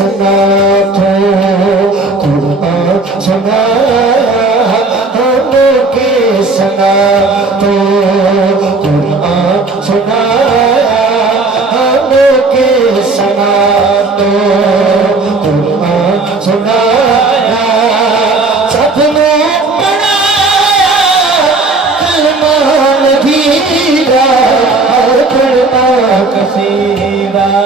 Vishwanath